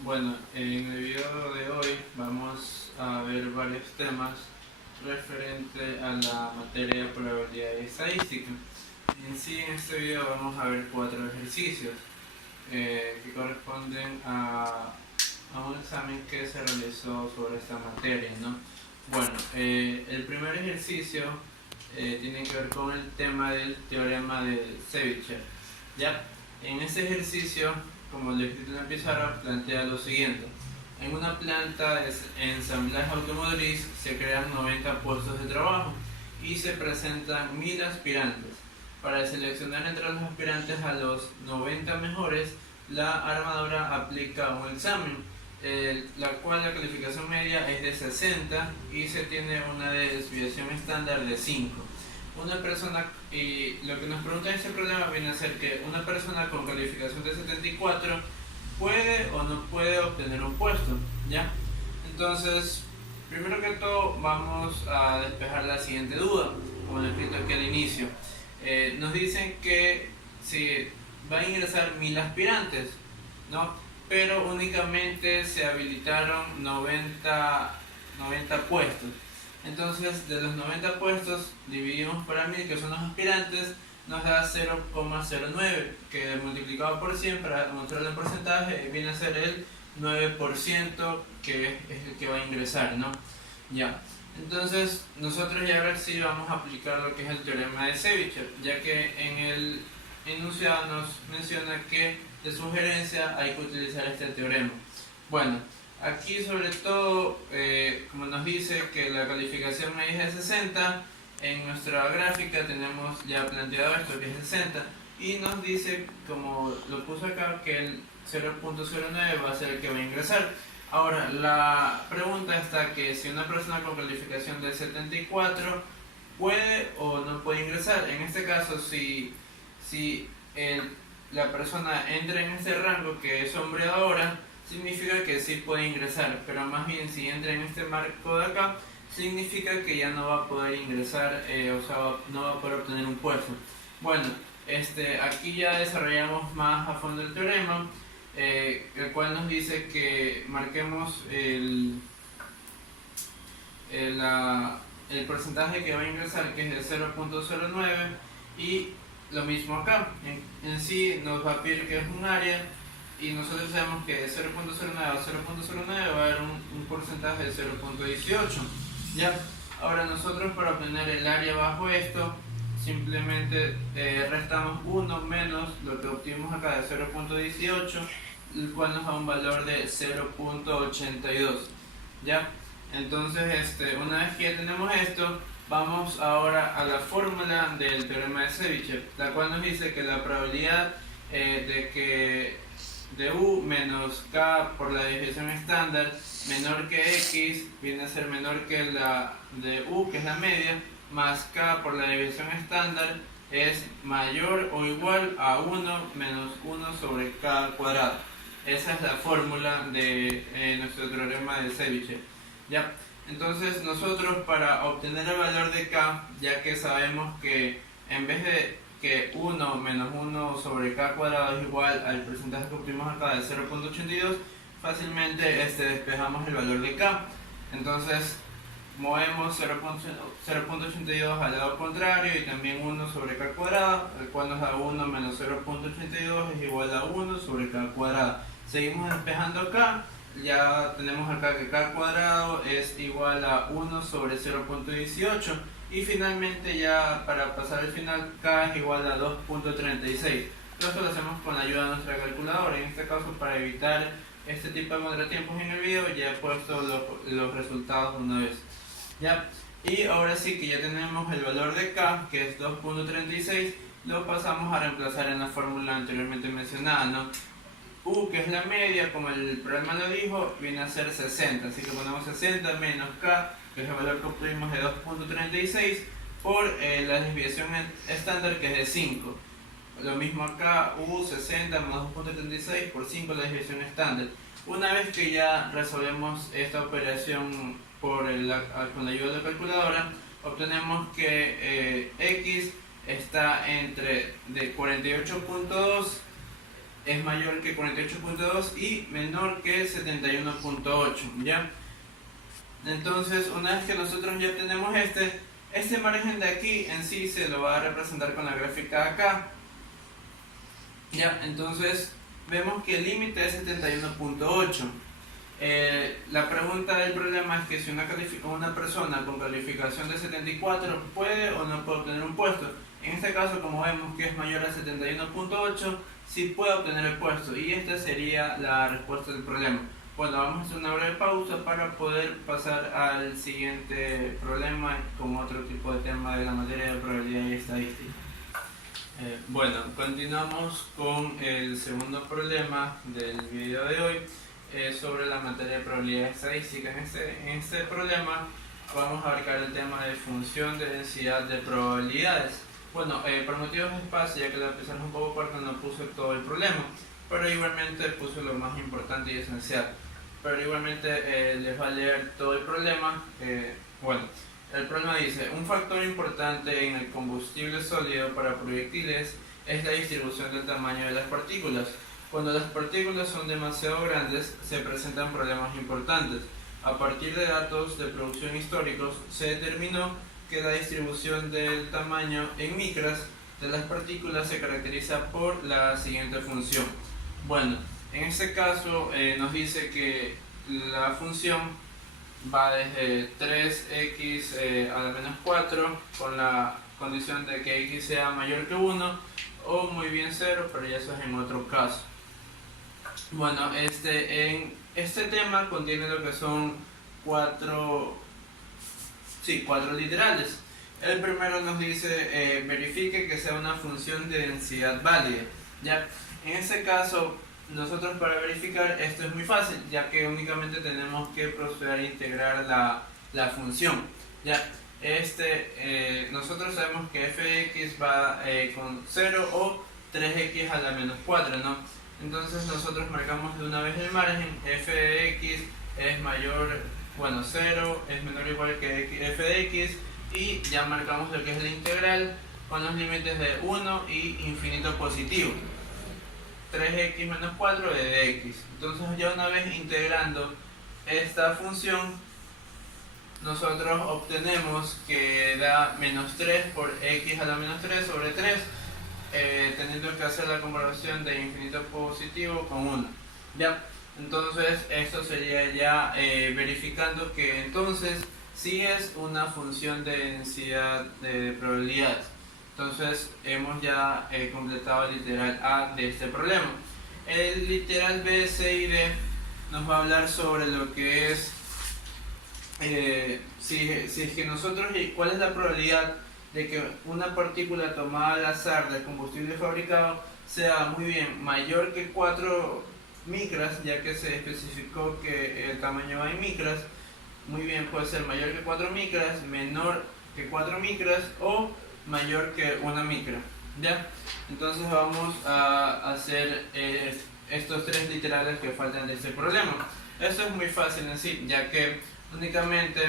Bueno, en el video de hoy vamos a ver varios temas referente a la materia de probabilidad y estadística. En sí, en este video vamos a ver 4 ejercicios que corresponden a un examen que se realizó sobre esta materia, ¿no? Bueno, el primer ejercicio tiene que ver con el tema del teorema de Sevicek, ¿ya? En este ejercicio, como lo escrito en la pizarra, plantea lo siguiente: en una planta de ensamblaje automotriz se crean 90 puestos de trabajo y se presentan 1000 aspirantes. Para seleccionar entre los aspirantes a los 90 mejores, la armadora aplica un examen, la cual la calificación media es de 60 y se tiene una desviación estándar de 5. Una persona, y lo que nos pregunta en este problema viene a ser que una persona con calificación de 74 puede o no puede obtener un puesto, ¿ya? Entonces, primero que todo vamos a despejar la siguiente duda, como lo he escrito aquí al inicio. Nos dicen que si va a ingresar 1000 aspirantes, ¿no? Pero únicamente se habilitaron 90 puestos. Entonces, de los 90 puestos, dividimos para 1000, que son los aspirantes, nos da 0,09, que multiplicado por 100 para mostrarlo en porcentaje viene a ser el 9%, que es el que va a ingresar, ¿no? Ya. Entonces, nosotros ya ahora sí vamos a aplicar lo que es el teorema de Sevicek, ya que en el enunciado nos menciona que de sugerencia hay que utilizar este teorema. Bueno, aquí sobre todo, como nos dice que la calificación media es de 60, en nuestra gráfica tenemos ya planteado esto que es 60 y nos dice, como lo puse acá, que el 0,09 va a ser el que va a ingresar. Ahora, la pregunta está que si una persona con calificación de 74 puede o no puede ingresar. En este caso, si la persona entra en este rango que es hombre ahora, significa que sí puede ingresar, pero más bien si entra en este marco de acá, significa que ya no va a poder ingresar, o sea, no va a poder obtener un puesto. Bueno, aquí ya desarrollamos más a fondo el teorema, el cual nos dice que marquemos el porcentaje que va a ingresar, que es el 0,09, y lo mismo acá. En sí nos va a pedir que es un área, y nosotros sabemos que de 0,09 a 0,09 va a haber un porcentaje de 0,18. ¿Ya? Ahora nosotros, para obtener el área bajo esto, simplemente restamos 1 menos lo que obtuvimos acá de 0,18, el cual nos da un valor de 0,82. ¿Ya? Entonces, una vez que ya tenemos esto, vamos ahora a la fórmula del teorema de Sevicek, la cual nos dice que la probabilidad de U menos K por la desviación estándar menor que X viene a ser menor que la de U, que es la media, más K por la desviación estándar es mayor o igual a 1 menos 1 sobre K al cuadrado. Esa es la fórmula de nuestro teorema de Sevicek, ¿ya? Entonces nosotros, para obtener el valor de K, ya que sabemos que en vez de que 1 menos 1 sobre K cuadrado es igual al porcentaje que obtuvimos acá de 0,82, fácilmente despejamos el valor de K. Entonces movemos 0,82 al lado contrario y también 1 sobre K cuadrado, el cual nos da 1 menos 0,82 es igual a 1 sobre K cuadrado. Seguimos despejando acá, ya tenemos acá que K cuadrado es igual a 1 sobre 0,18 y finalmente, ya para pasar al final, K es igual a 2,36. Todo esto lo hacemos con la ayuda de nuestra calculadora. En este caso, para evitar este tipo de contratiempos en el video, ya he puesto los resultados una vez, ¿ya? Y ahora sí que ya tenemos el valor de K, que es 2,36, lo pasamos a reemplazar en la fórmula anteriormente mencionada, ¿no? U, que es la media, como el problema lo dijo, viene a ser 60, así que ponemos 60 menos K, que es el valor que obtuvimos de 2,36, por la desviación estándar, que es de 5. Lo mismo acá, U 60 más 2,36 por 5 la desviación estándar. Una vez que ya resolvemos esta operación con la ayuda de la calculadora, obtenemos que X está entre de 48,2 es mayor que 48.2 y menor que 71.8, ¿ya? Entonces, una vez que nosotros ya tenemos este margen de aquí en sí se lo va a representar con la gráfica acá, ¿ya? Entonces, vemos que el límite es 71.8. La pregunta del problema es que si una persona con calificación de 74 puede o no puede obtener un puesto. En este caso, como vemos que es mayor a 71.8, sí puede obtener el puesto, y esta sería la respuesta del problema. Bueno, vamos a hacer una breve pausa para poder pasar al siguiente problema con otro tipo de tema de la materia de probabilidad y estadística. Bueno, continuamos con el segundo problema del video de hoy sobre la materia de probabilidad y estadística. En este problema vamos a abarcar el tema de función de densidad de probabilidades. Bueno, por motivos de espacio, ya que la pizarra es un poco corta, no puse todo el problema, pero igualmente puse lo más importante y esencial. Pero igualmente les va a leer todo el problema. Bueno, el problema dice: un factor importante en el combustible sólido para proyectiles es la distribución del tamaño de las partículas. Cuando las partículas son demasiado grandes, se presentan problemas importantes. A partir de datos de producción históricos, se determinó que la distribución del tamaño en micras de las partículas se caracteriza por la siguiente función. Bueno, en este caso nos dice que la función va desde 3x a la menos 4 con la condición de que x sea mayor que 1 o muy bien 0, pero ya eso es en otro caso. Bueno, en este tema contiene lo que son cuatro literales. El primero nos dice verifique que sea una función de densidad válida, ¿ya? En este caso, nosotros para verificar esto es muy fácil, ya que únicamente tenemos que proceder a integrar la función, ¿ya? Nosotros sabemos que f de x va con 0 o 3x a la menos 4, ¿no? Entonces nosotros marcamos de una vez el margen. F de x es mayor, 0 es menor o igual que f de x, y ya marcamos lo que es la integral con los límites de 1 y infinito positivo. 3x menos 4 de x. Entonces ya una vez integrando esta función, nosotros obtenemos que da menos 3 por x a la menos 3 sobre 3, teniendo que hacer la comparación de infinito positivo con 1. ¿Ya? Entonces esto sería ya verificando que entonces sí es una función de densidad de probabilidades. Entonces hemos ya completado el literal A de este problema. El literal B, C y D nos va a hablar sobre lo que es si es que nosotros, cuál es la probabilidad de que una partícula tomada al azar del combustible fabricado sea muy bien mayor que 4 micras, ya que se especificó que el tamaño va en micras. Muy bien, puede ser mayor que 4 micras, menor que 4 micras o mayor que 1 micra, ¿ya? Entonces vamos a hacer estos tres literales que faltan de este problema. Esto es muy fácil en sí, ya que únicamente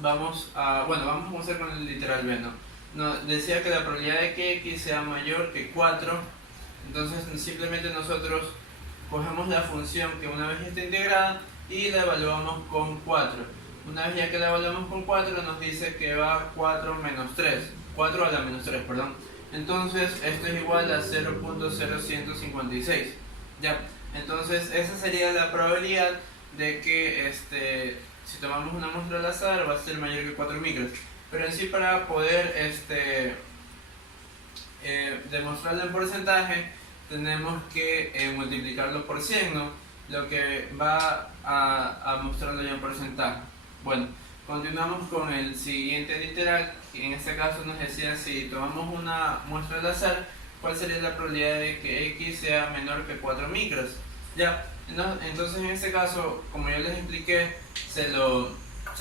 vamos a comenzar con el literal B, ¿no? Decía que la probabilidad de que x sea mayor que 4, entonces simplemente nosotros cogemos la función que una vez está integrada y la evaluamos con 4. Una vez ya que la evaluamos con 4, nos dice que va 4 a la menos 3, perdón. Entonces esto es igual a 0.0156, ¿ya? Entonces esa sería la probabilidad de que si tomamos una muestra al azar va a ser mayor que 4 micras. Pero en sí, para poder demostrarlo en porcentaje, tenemos que multiplicarlo por 100, ¿no? Lo que va a mostrarlo ya en porcentaje. Bueno, continuamos con el siguiente literal, que en este caso nos decía si tomamos una muestra al azar, cuál sería la probabilidad de que x sea menor que 4 micras. Ya, entonces en este caso, como yo les expliqué, se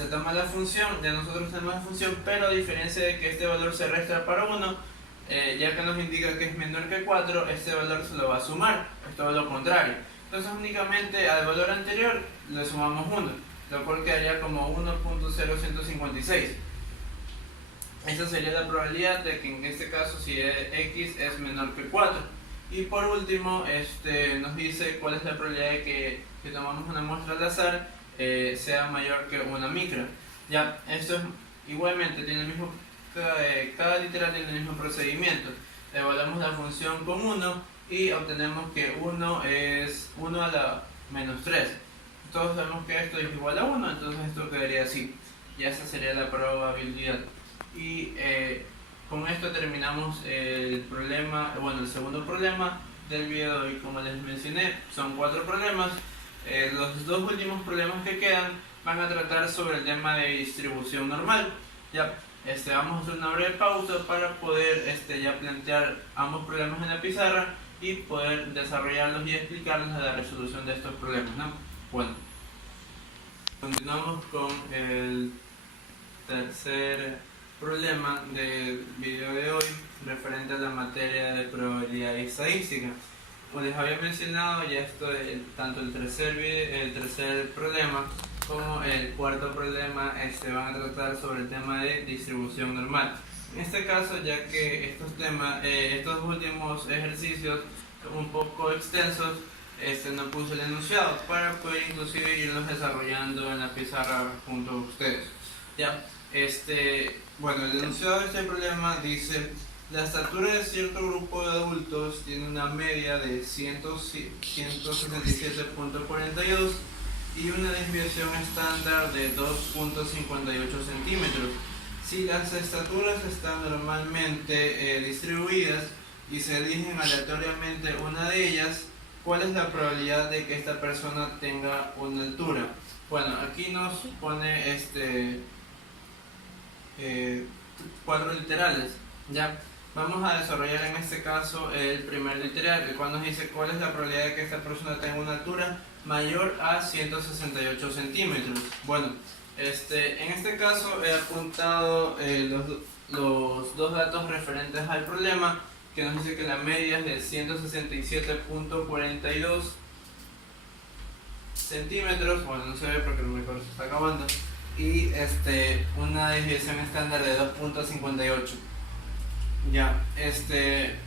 toma la función, ya nosotros tenemos la función, pero a diferencia de que este valor se resta para 1, ya que nos indica que es menor que 4, este valor se lo va a sumar, es todo lo contrario. Entonces únicamente al valor anterior le sumamos 1, lo cual quedaría como 1.0156. Esa sería la probabilidad de que en este caso si x es menor que 4. Y por último, nos dice cuál es la probabilidad de que tomamos una muestra al azar sea mayor que una micra. Ya, esto es, igualmente tiene el mismo, cada literal tiene el mismo procedimiento. Evaluamos la función con 1 y obtenemos que 1 es 1 a la menos 3. Todos sabemos que esto es igual a 1, entonces esto quedaría así. Y esa sería la probabilidad. Y con esto terminamos el problema, bueno, el segundo problema del video de hoy. Como les mencioné, son 4 problemas. Los dos últimos problemas que quedan van a tratar sobre el tema de distribución normal. Ya, vamos a hacer una breve pausa para poder ya plantear ambos problemas en la pizarra y poder desarrollarlos y explicarles la resolución de estos problemas, ¿no? Bueno, continuamos con el tercer problema del video de hoy referente a la materia de probabilidad y estadística. Como les había mencionado, ya esto tanto el tercer problema como el cuarto problema van a tratar sobre el tema de distribución normal. En este caso, ya que estos últimos ejercicios son un poco extensos, no puse el enunciado para poder inclusive irlos desarrollando en la pizarra junto a ustedes. Ya, bueno, el enunciado de este problema dice: la estatura de cierto grupo de adultos tiene una media de 167.42 y una desviación estándar de 2.58 centímetros. Si las estaturas están normalmente distribuidas y se eligen aleatoriamente una de ellas, ¿cuál es la probabilidad de que esta persona tenga una altura? Bueno, aquí nos pone 4 literales. Ya, vamos a desarrollar en este caso el primer literal, el cual nos dice cuál es la probabilidad de que esta persona tenga una altura mayor a 168 centímetros. Bueno, en este caso he apuntado los dos datos referentes al problema, que nos dice que la media es de 167.42 centímetros, bueno, no se ve porque el mejor se está acabando, y una desviación estándar de 2.58. Ya,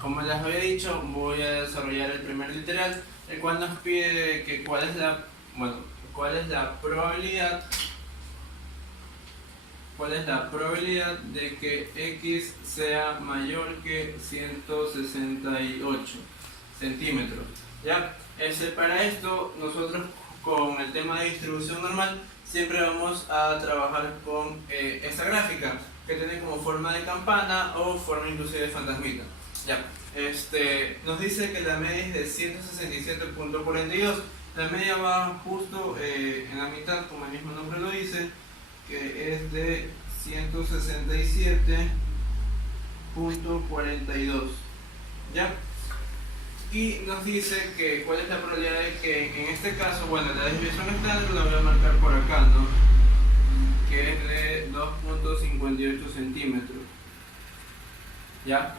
como les había dicho, voy a desarrollar el primer literal, el cual nos pide que cuál es la probabilidad de que x sea mayor que 168 centímetros. Ya, para esto nosotros con el tema de distribución normal siempre vamos a trabajar con esta gráfica que tiene como forma de campana o forma inclusive de fantasmita. Ya, nos dice que la media es de 167.42. La media va justo en la mitad, como el mismo nombre lo dice, que es de 167.42. ¿Ya? Y nos dice que cuál es la probabilidad de que en este caso, bueno, la desviación estándar la voy a marcar por acá, ¿no? Que es de 2.58 centímetros. ¿Ya?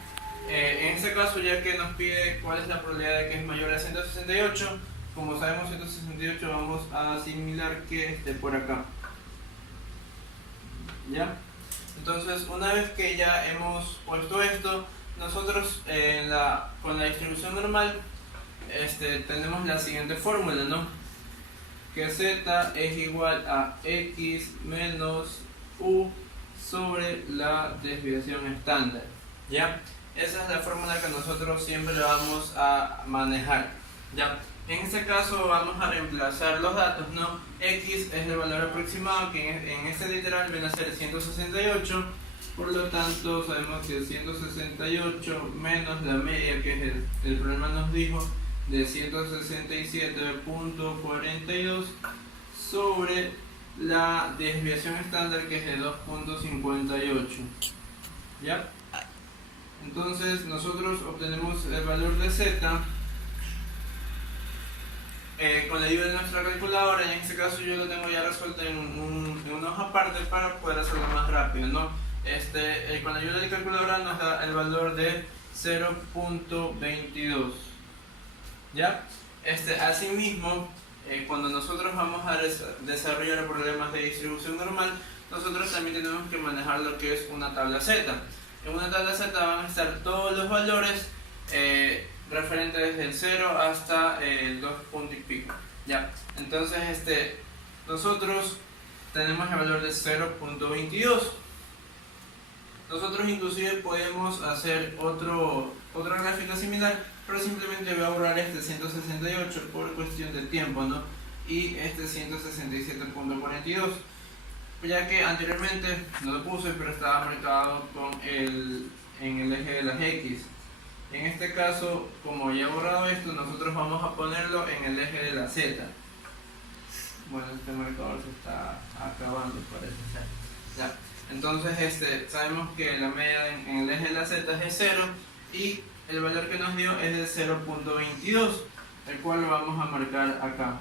En este caso, ya que nos pide cuál es la probabilidad de que es mayor a 168, como sabemos 168 vamos a asimilar que esté por acá. ¿Ya? Entonces, una vez que ya hemos puesto esto, nosotros con la distribución normal tenemos la siguiente fórmula, ¿no? Que z es igual a x menos u sobre la desviación estándar. ¿Ya? Esa es la fórmula que nosotros siempre vamos a manejar. ¿Ya? En este caso vamos a reemplazar los datos, ¿no? X es el valor aproximado que en este literal viene a ser 168. Por lo tanto, sabemos que 168 menos la media, que es el problema nos dijo, de 167.42 sobre la desviación estándar, que es de 2.58. ¿Ya? Entonces, nosotros obtenemos el valor de z con la ayuda de nuestra calculadora, y en este caso yo lo tengo ya resuelto en una hoja aparte para poder hacerlo más rápido, ¿no? Con la ayuda de la calculadora nos da el valor de 0.22. ¿Ya? Asimismo, cuando nosotros vamos a desarrollar problemas de distribución normal, nosotros también tenemos que manejar lo que es una tabla Z. En una tabla Z van a estar todos los valores referente desde el 0 hasta el 2 punto y pico. Ya, entonces nosotros tenemos el valor de 0.22. Nosotros inclusive podemos hacer otra gráfica similar, pero simplemente voy a borrar este 168 por cuestión de tiempo, ¿no? Y este 167.42, ya que anteriormente no lo puse, pero estaba marcado en el eje de las X. En este caso, como ya he borrado esto, nosotros vamos a ponerlo en el eje de la Z. Bueno, este marcador se está acabando, parece ser. Ya. Entonces sabemos que la media en el eje de la Z es 0 y el valor que nos dio es de 0.22, el cual lo vamos a marcar acá.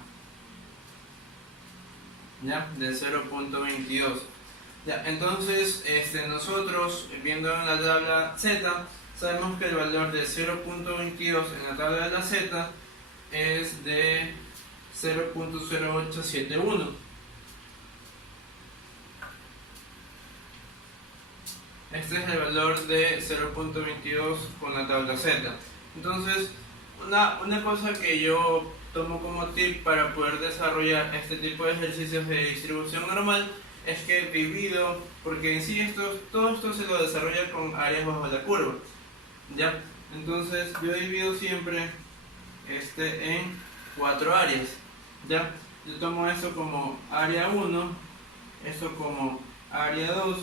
Ya, de 0.22. Ya, entonces nosotros viendo en la tabla Z sabemos que el valor de 0.22 en la tabla de la Z es de 0.0871. Este es el valor de 0.22 con la tabla Z. Entonces, una cosa que yo tomo como tip para poder desarrollar este tipo de ejercicios de distribución normal es que divido, porque en sí todo esto se lo desarrolla con áreas bajo la curva. ¿Ya? Entonces yo divido siempre en 4 áreas. ¿Ya? Yo tomo esto como área 1, esto como área 2,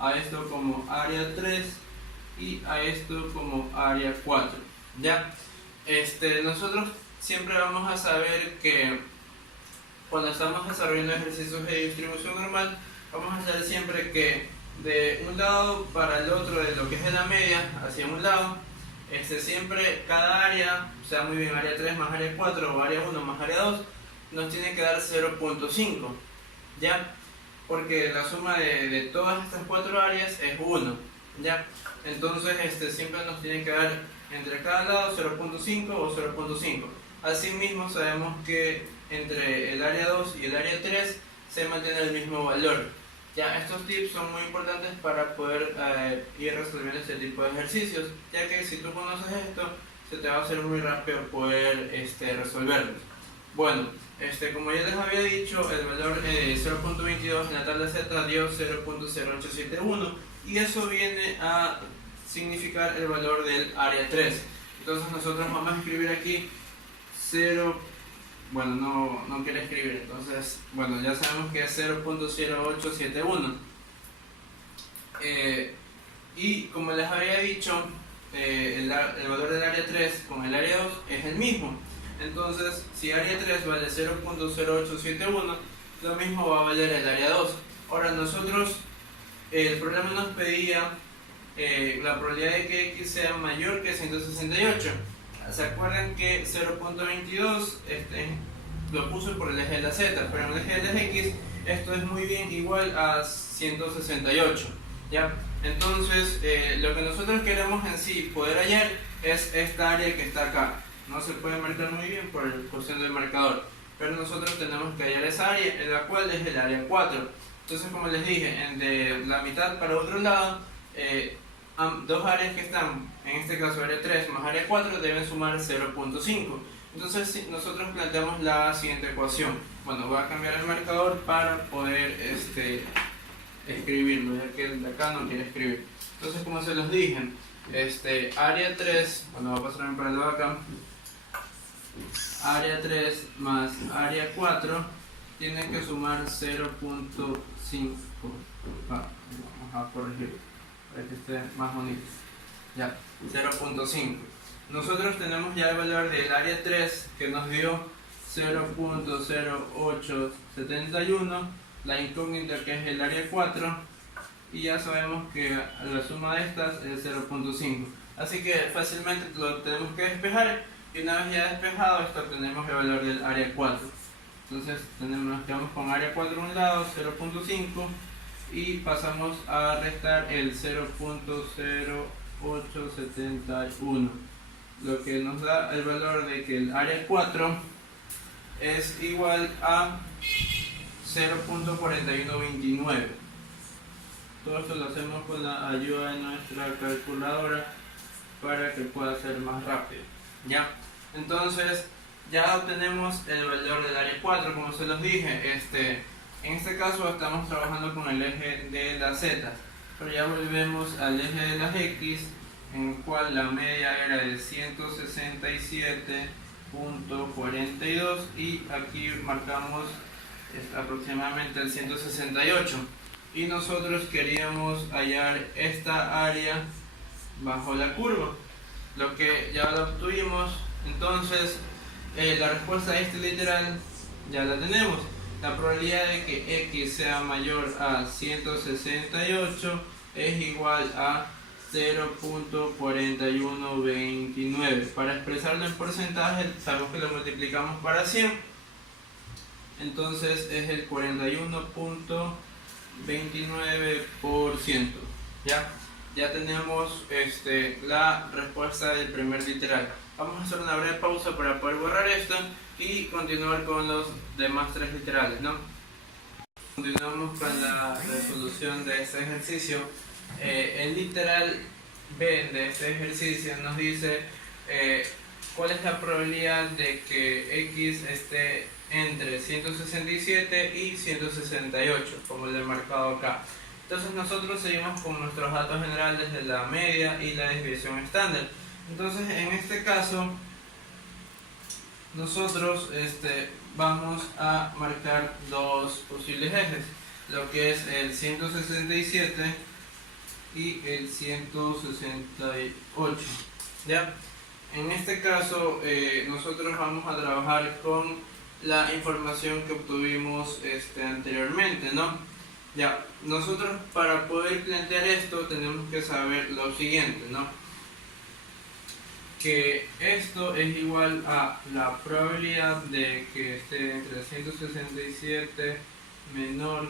a esto como área 3 y a esto como área 4. ¿Ya? Nosotros siempre vamos a saber que cuando estamos desarrollando ejercicios de distribución normal, vamos a saber siempre que de un lado para el otro, de lo que es de la media hacia un lado, siempre cada área, o sea muy bien área 3 más área 4 o área 1 más área 2, nos tiene que dar 0.5, ¿ya? Porque la suma de todas estas 4 áreas es 1, ¿ya? Entonces siempre nos tiene que dar entre cada lado 0.5 o 0.5. Asimismo sabemos que entre el área 2 y el área 3 se mantiene el mismo valor. Ya, estos tips son muy importantes para poder ir resolviendo este tipo de ejercicios, ya que si tú conoces esto, se te va a hacer muy rápido poder resolverlos. Bueno, como ya les había dicho, el valor 0.22 en la tabla Z dio 0.0871 y eso viene a significar el valor del área 3. Entonces nosotros vamos a escribir aquí 0. Bueno, no quiere escribir, entonces, bueno, ya sabemos que es 0.0871. Y como les había dicho, el valor del área 3 con el área 2 es el mismo. Entonces, si área 3 vale 0.0871, lo mismo va a valer el área 2. Ahora, nosotros, el programa nos pedía la probabilidad de que X sea mayor que 168. ¿Se acuerdan que 0.22 lo puse por el eje de la Z, pero en el eje de las X esto es muy bien igual a 168, ¿ya? Entonces lo que nosotros queremos en sí poder hallar es esta área que está acá. No se puede marcar muy bien por cuestión del marcador, pero nosotros tenemos que hallar esa área, en la cual es el área 4. Entonces, como les dije, de la mitad para otro lado, dos áreas que están, en este caso área 3 más área 4, deben sumar 0.5. Entonces nosotros planteamos la siguiente ecuación. Bueno, voy a cambiar el marcador para poder escribirlo, ya que el de acá no quiere escribir. Entonces, como se los dije, área 3, bueno, voy a pasarme para el lado de acá, área 3 más área 4 tienen que sumar 0.5. Vamos a corregir para que esté más bonito. Ya, 0.5. Nosotros tenemos ya el valor del área 3 que nos dio 0.0871, la incógnita que es el área 4, y ya sabemos que la suma de estas es 0.5. Así que fácilmente lo tenemos que despejar, y una vez ya despejado esto obtenemos el valor del área 4. Entonces nos quedamos con área 4 a un lado, 0.5, y pasamos a restar el 0.0871, lo que nos da el valor de que el área 4 es igual a 0.4129. Todo esto lo hacemos con la ayuda de nuestra calculadora, para que pueda ser más rápido. ¿Ya? Entonces ya obtenemos el valor del área 4, como se los dije. En este caso estamos trabajando con el eje de las z, pero ya volvemos al eje de las x, en el cual la media era de 167.42 y aquí marcamos aproximadamente el 168, y nosotros queríamos hallar esta área bajo la curva, lo que ya lo obtuvimos. Entonces la respuesta a este literal ya la tenemos. La probabilidad de que x sea mayor a 168 es igual a 0.4129. Para expresarlo en porcentaje sabemos que lo multiplicamos para 100, entonces es el 41.29%. Ya tenemos la respuesta del primer literal. Vamos a hacer una breve pausa para poder borrar esto y continuar con los demás tres literales, ¿no? Continuamos con la resolución de este ejercicio. El literal B de este ejercicio nos dice cuál es la probabilidad de que x esté entre 167 y 168, como lo he marcado acá. Entonces nosotros seguimos con nuestros datos generales de la media y la desviación estándar. Entonces en este caso nosotros vamos a marcar dos posibles ejes, lo que es el 167 y el 168. ¿Ya? En este caso nosotros vamos a trabajar con la información que obtuvimos anteriormente, ¿no? Ya, nosotros para poder plantear esto tenemos que saber lo siguiente, ¿no? Que esto es igual a la probabilidad de que esté entre 167 menor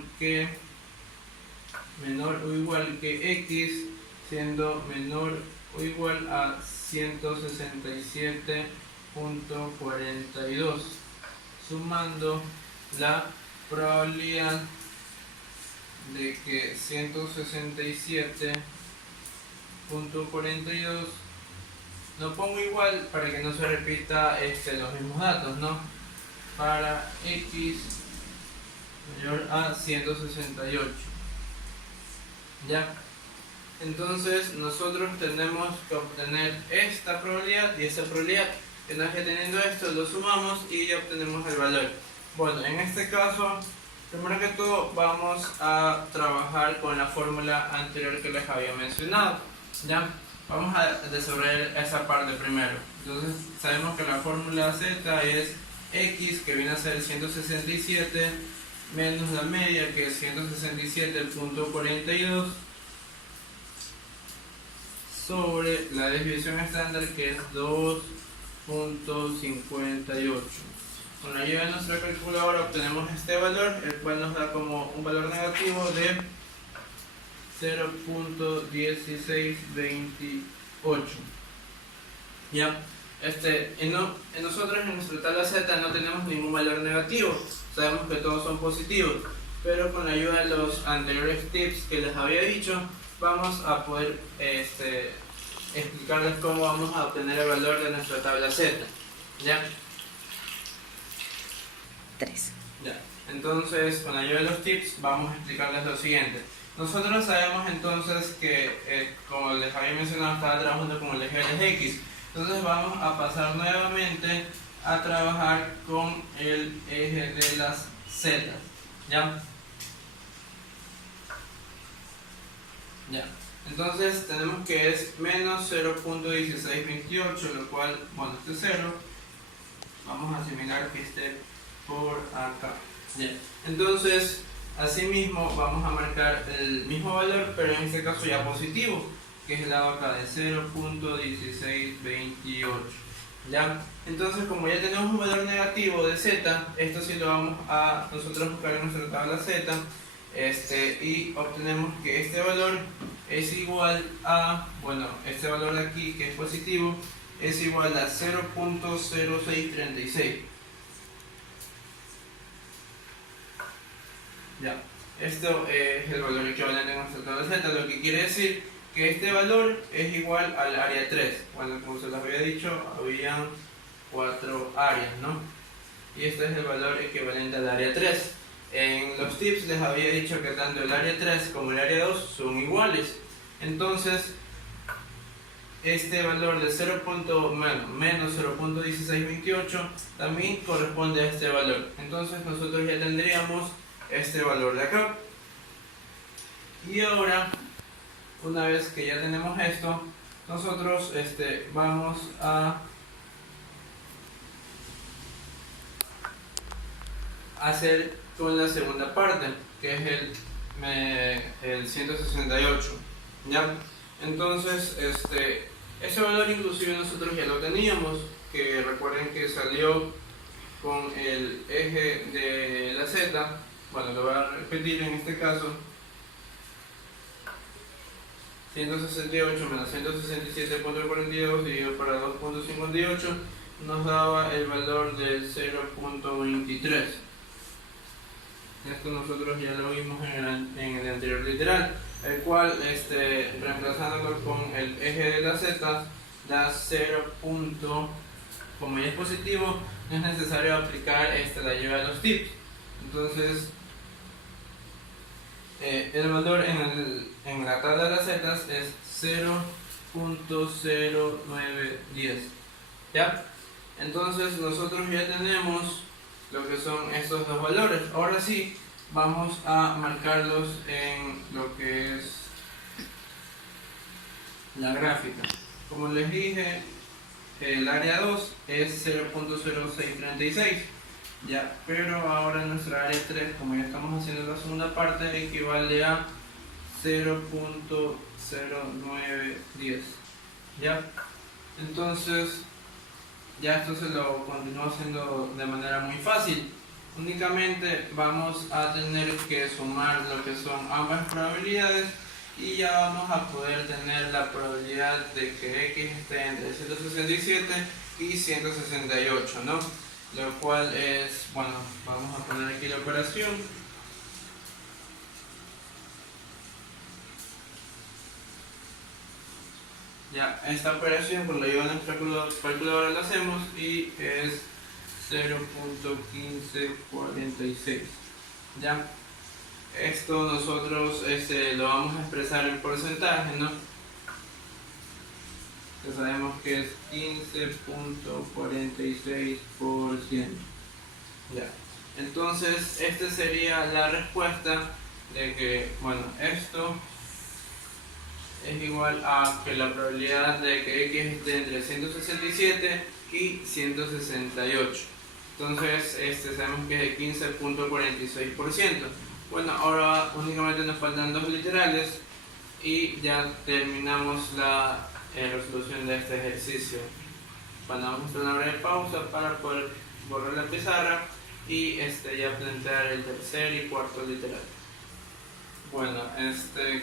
o igual que x, siendo menor o igual a 167.42, sumando la probabilidad de que 167.42, no pongo igual para que no se repita los mismos datos, ¿no? Para x mayor a 168. ¿Ya? Entonces nosotros tenemos que obtener esta probabilidad y esta probabilidad. Una vez que teniendo esto lo sumamos y ya obtenemos el valor. Bueno, en este caso, primero que todo vamos a trabajar con la fórmula anterior que les había mencionado. ¿Ya? Vamos a desarrollar esa parte primero. Entonces sabemos que la fórmula z es x, que viene a ser 167 menos la media, que es 167.42, sobre la desviación estándar, que es 2.58. Con la ayuda de nuestra calculadora obtenemos este valor, el cual nos da como un valor negativo de 0.1628. ¿Ya? Nosotros en nuestra tabla Z no tenemos ningún valor negativo, sabemos que todos son positivos, pero con la ayuda de los anteriores tips que les había dicho, vamos a poder explicarles cómo vamos a obtener el valor de nuestra tabla Z. ¿Ya? 3. Ya. Entonces, con la ayuda de los tips, vamos a explicarles lo siguiente. Nosotros sabemos entonces que, como les había mencionado, estaba trabajando con el eje de las X. Entonces vamos a pasar nuevamente a trabajar con el eje de las Z. ¿Ya? Ya. Entonces tenemos que es menos 0.1628, lo cual, bueno, este 0, vamos a asimilar que esté por acá. Ya. Entonces, asimismo, vamos a marcar el mismo valor, pero en este caso ya positivo, que es el lado acá de 0.1628. ¿Ya? Entonces, como ya tenemos un valor negativo de z, esto sí lo vamos a nosotros buscar en nuestra tabla z, y obtenemos que este valor es igual a, bueno, este valor de aquí que es positivo, es igual a 0.0636. Ya, esto es el valor equivalente en nuestra tabla z, lo que quiere decir que este valor es igual al área 3. Bueno, como se les había dicho, habían 4 áreas, ¿no? Y este es el valor equivalente al área 3. En los tips les había dicho que tanto el área 3 como el área 2 son iguales. Entonces, este valor de menos 0.1628 también corresponde a este valor. Entonces nosotros ya tendríamos este valor de acá. Y ahora, una vez que ya tenemos esto, nosotros vamos a hacer con la segunda parte, que es el 168. ¿Ya? Entonces, ese valor inclusive nosotros ya lo teníamos, que recuerden que salió con el eje de la Z. Bueno, lo voy a repetir en este caso. 168 menos 167.42 dividido para 2.58 nos daba el valor de 0.23. Esto nosotros ya lo vimos en el anterior literal, el cual reemplazándolo con el eje de la Z da 0. Como ya es positivo, no es necesario aplicar la ayuda de los tips. Entonces el valor en la tabla de las Z es 0.0910. ¿Ya? Entonces nosotros ya tenemos lo que son estos dos valores. Ahora sí, vamos a marcarlos en lo que es la gráfica. Como les dije, el área 2 es 0.0636. Ya, pero ahora nuestra área 3, como ya estamos haciendo la segunda parte, equivale a 0.0910. ¿Ya? Entonces, ya esto se lo continúo haciendo de manera muy fácil. Únicamente vamos a tener que sumar lo que son ambas probabilidades y ya vamos a poder tener la probabilidad de que X esté entre 167 y 168, ¿no? Lo cual es, bueno, vamos a poner aquí la operación. Ya, esta operación con la ayuda de nuestra calculadora la hacemos y es 0.1546. Ya, esto nosotros lo vamos a expresar en porcentaje, ¿no? Ya sabemos que es 15.46%. Ya, entonces esta sería la respuesta de que, bueno, esto es igual a que la probabilidad de que X esté entre 167 y 168. Entonces sabemos que es de 15.46%. Bueno, ahora únicamente nos faltan dos literales y ya terminamos la resolución de este ejercicio. Bueno, vamos a hacer una breve pausa para poder borrar la pizarra y ya plantear el tercer y cuarto literal. Bueno,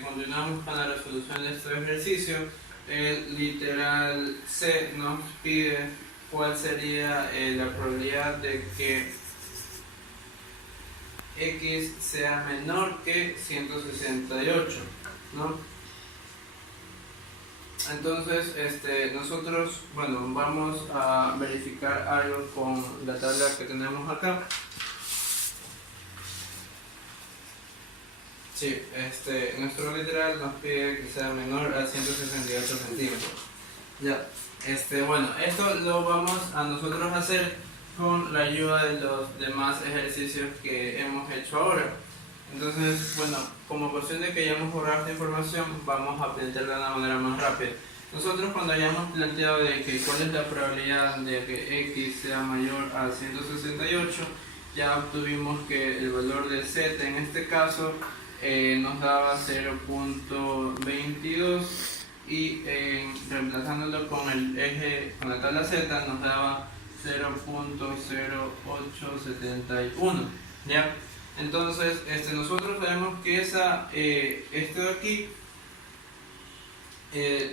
continuamos con la resolución de este ejercicio. El literal C nos pide cuál sería la probabilidad de que X sea menor que 168, ¿no? Entonces, nosotros, bueno, vamos a verificar algo con la tabla que tenemos acá. Sí, nuestro literal nos pide que sea menor a 168 centímetros. Ya, bueno, esto lo vamos a nosotros hacer con la ayuda de los demás ejercicios que hemos hecho ahora. Entonces, bueno, como cuestión de que hayamos borrado esta información, vamos a plantearla de una manera más rápida. Nosotros cuando hayamos planteado de que cuál es la probabilidad de que X sea mayor a 168, ya obtuvimos que el valor de Z en este caso nos daba 0.22 y reemplazándolo con el eje, con la tabla Z nos daba 0.0871. ¿Ya? Entonces nosotros sabemos que esto de aquí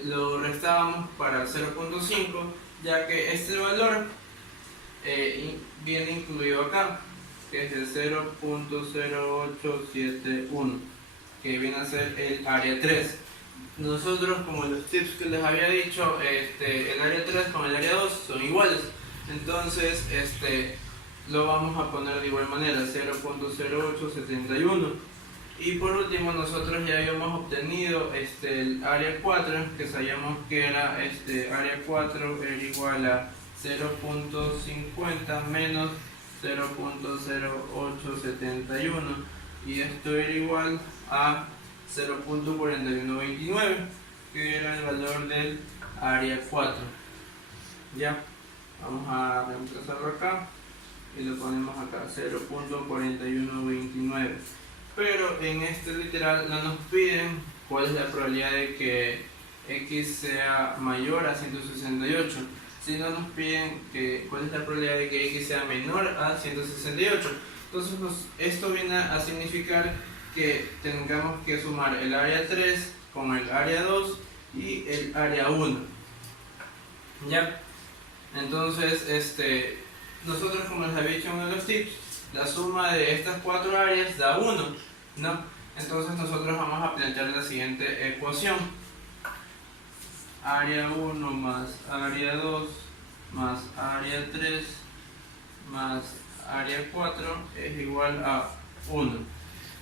lo restábamos para 0.5, ya que este valor viene incluido acá, que es el 0.0871, que viene a ser el área 3. nosotros, como los tips que les había dicho, el área 3 con el área 2 son iguales. Entonces, lo vamos a poner de igual manera, 0.0871. Y por último, nosotros ya habíamos obtenido el área 4, que sabíamos que era área 4 era igual a 0.50 menos 0.0871, y esto era igual a 0.4129, que era el valor del área 4. Ya, vamos a reemplazarlo acá y lo ponemos acá, 0.4129. Pero en este literal no nos piden cuál es la probabilidad de que x sea mayor a 168, sino nos piden cuál es la probabilidad de que x sea menor a 168. Entonces esto viene a significar que tengamos que sumar el área 3 con el área 2 y el área 1. ¿Ya? Entonces, nosotros, como les había dicho en uno de los tips, la suma de estas cuatro áreas da 1, ¿no? Entonces nosotros vamos a plantear la siguiente ecuación. Área 1 más área 2 más área 3 más área 4 es igual a 1.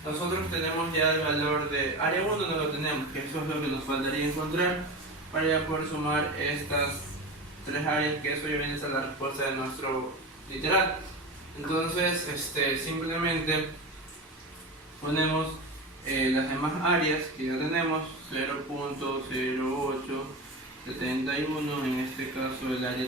Nosotros tenemos ya el valor de área 1, no lo tenemos, que eso es lo que nos faltaría encontrar para ya poder sumar estas tres áreas, que eso ya viene a ser la respuesta de nuestro literal. Entonces, simplemente ponemos las demás áreas que ya tenemos, 0.0871, en este caso el área